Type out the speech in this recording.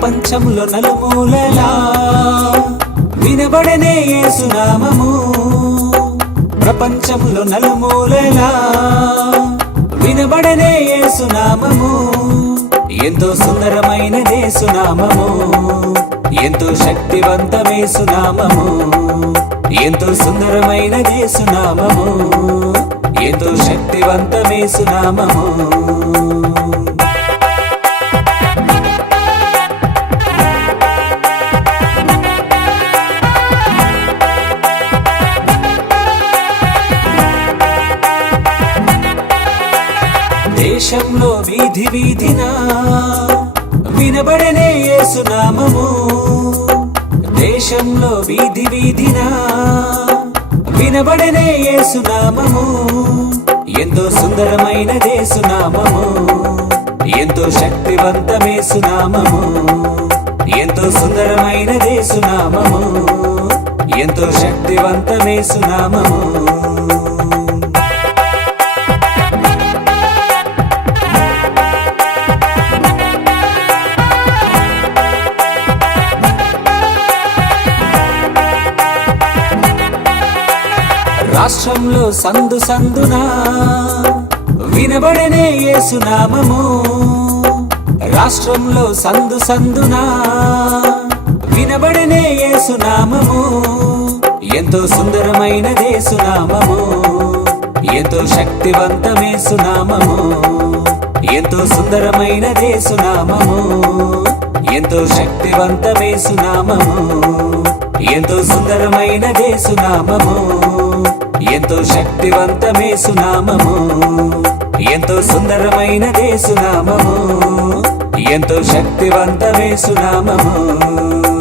ప్రపంచంలో నలుమూలలా వినబడనే యేసు నామము. ప్రపంచంలో నలుమూలలా వినబడనే యేసు నామము. ఎంతో సుందరమైన యేసు నామము, ఎంతో శక్తివంతమేసు నామము. ఎంతో సుందరమైన యేసు నామము, ఎంతో శక్తివంతమేసు నామము. దేశంలో వీధి వీధిన వినబడనే యేసు నామము. దేశంలో వీధి వీధిన వినబడనే యేసు నామము. ఎంతో సుందరమైన యేసు నామము, ఎంతో శక్తివంతమేసు నామము. ఎంతో సుందరమైన యేసు నామము, ఎంతో శక్తివంతమేసు నామము. రాష్ట్రంలో సందు సందున వినబడనే యేసు నామము. రాష్ట్రంలో సందు సందున వినబడనే యేసు నామము. ఎంతో సుందరమైన యేసు నామము, ఎంతో శక్తివంతమేసు నామము. ఎంతో సుందరమైన యేసు నామము, ఎంతో శక్తివంతమేసు నామము. ఎంతో సుందరమైన యేసు నామము, ఎంతో శక్తివంతమేసు నామము. ఎంతో సుందరమైన యేసు నామము, ఎంతో శక్తివంతమేసు నామము.